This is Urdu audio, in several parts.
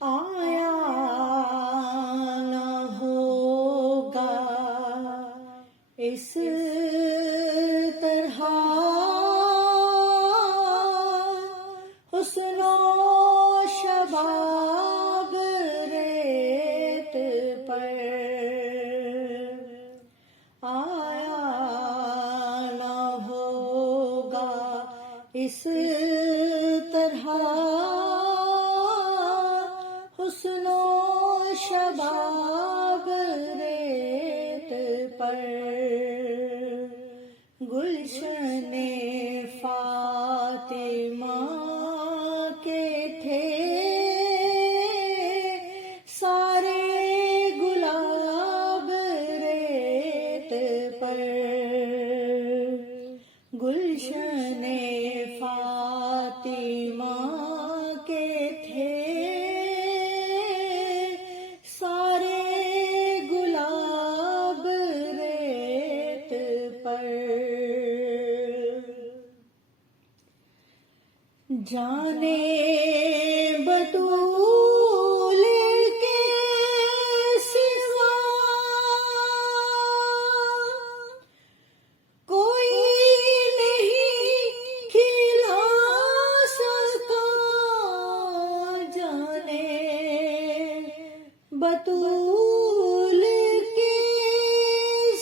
آیا نہ ہوگا اس طرح حسن و شباب ریت پر آیا نہ ہوگا اس طرح حسن و شباب ریت پر گلشن فاطمہ کے تھے سارے گلاب ریت پر گلشن فاطمہ کے تھے سارے گلاب ریت پر جانے بطول کے سوا کوئی نہیں کھلا سکا جانے بطول کے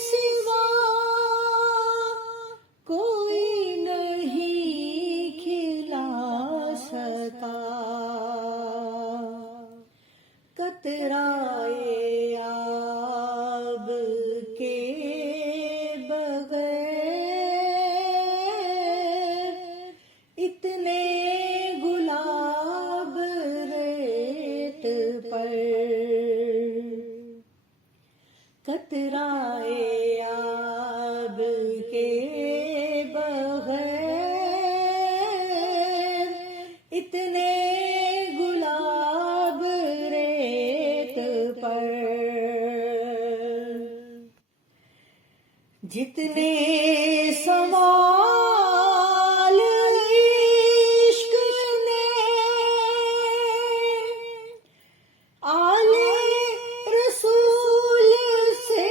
سوا کوئی نہیں کھلا سکا قطرائے آب کے بغیر اتنے گلاب ریت پر قطرائے آب کے بغیر اتنے گلاب ریت پر جتنے سوال عشق نے آل رسول سے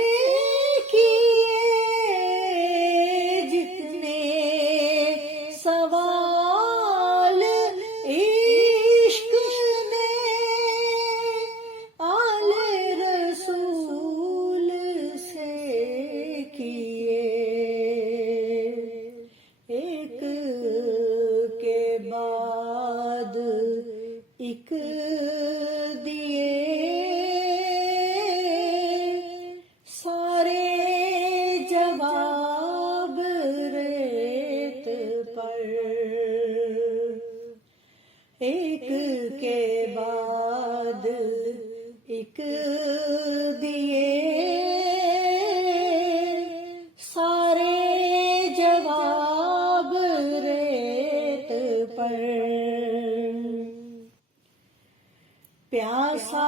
کیے جتنے سوال عشق نے آل رسول سے کیے ایک کے بعد ایک دیے سارے جواب ریت پر ایک کے بعد ایک دیے سارے جواب ریت پر پیاسا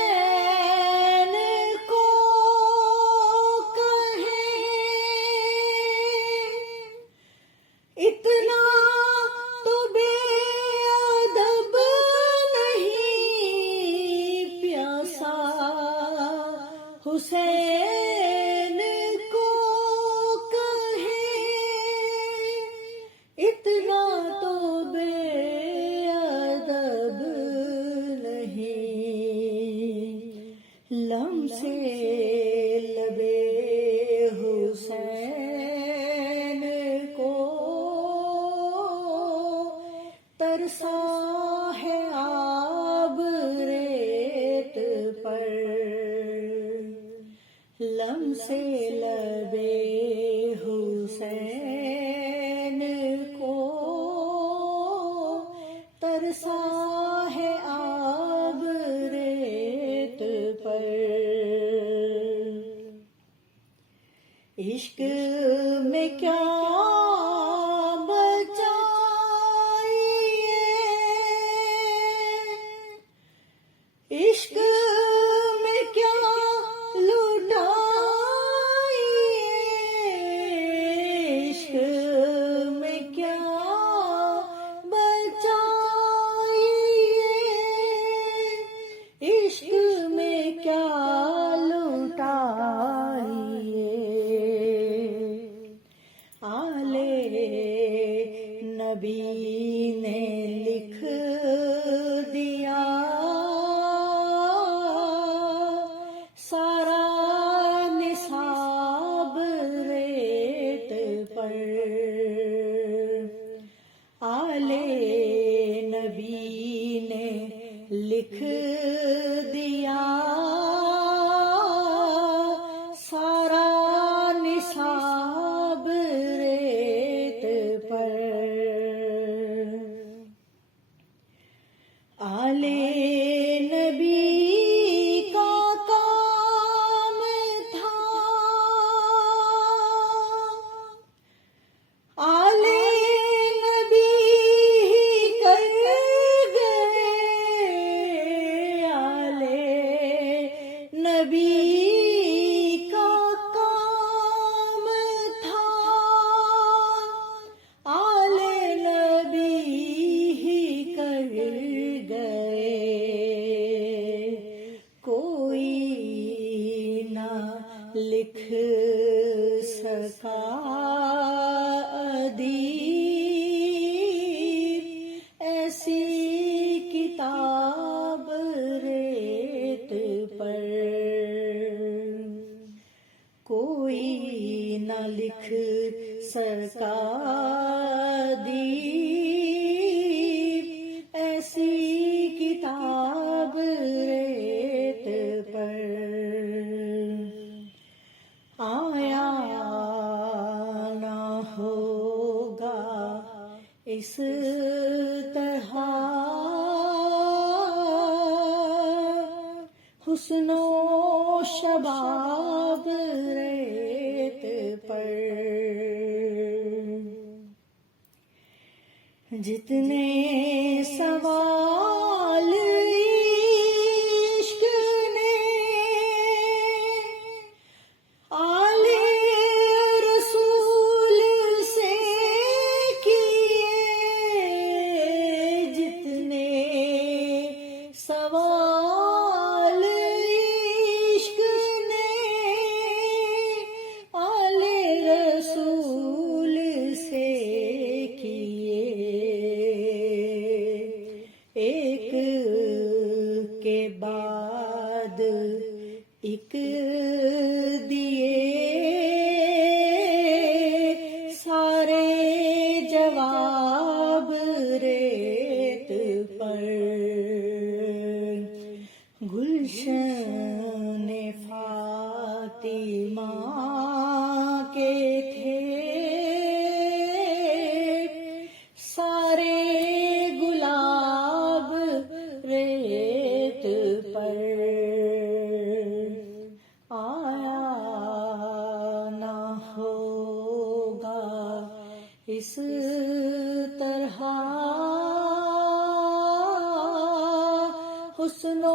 حسین کو کہیں اتنا تو بے ادب نہیں پیاسا حسین کو کہیں اتنا تو بے ادب نہیں لمس لبے حسین کو ترسا ہے آب ریت پر لمس لبے حسین کو ترسا ہے آب ریت پر عشق میں کیا بچائیے عشق میں کیا لٹائیے عشق میں کیا بچائیے نے لکھ دیا سارا نصاب ریت پر، آلے نبی نے لکھ دیا سارا نصاب ریت پر، آلے نبی کا کام تھا، آلے نبی کر گئے، آلے نبی کا کام تھا، آلے نبی کر گئے، کوئی نہ لکھ سکا ادیب ایسی کتاب ریت پر، کوئی نہ لکھ سکا ادیب ایسی کتاب ریت پر، آیا نہ ہوگا اس طرح حسن و شباب ریت پر، جتنے سوال عشق نے آلے رسول سے کیے، جتنے سوال عشق نے آلے رسول سے کیے، ایک کے بعد ایک دیے سارے جواب ریت پر، گلشن فاطمہ کے تھے سارے گلاب ریت پر، آیا نہ ہوگا اس طرح حسن و